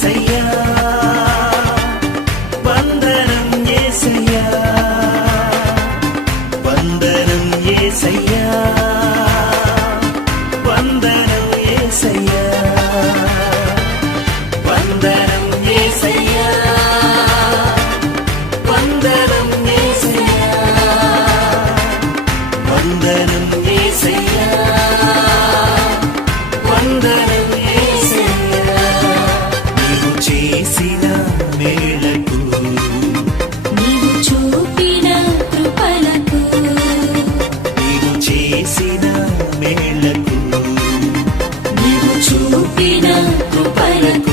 యేసయ్యా వందనం యేసయ్యా వందనం యేసయ్యా వందనం యేసయ్యా వందనం యేసయ్యా వందనం యేసయ్యా వందనం యేసయ్యా వందనం యేసయ్యా నీవు చేసిన మేలకు నీవు చూపిన కృపలకు నీవు చేసిన మేలకు నీవు చూపిన కృపలకు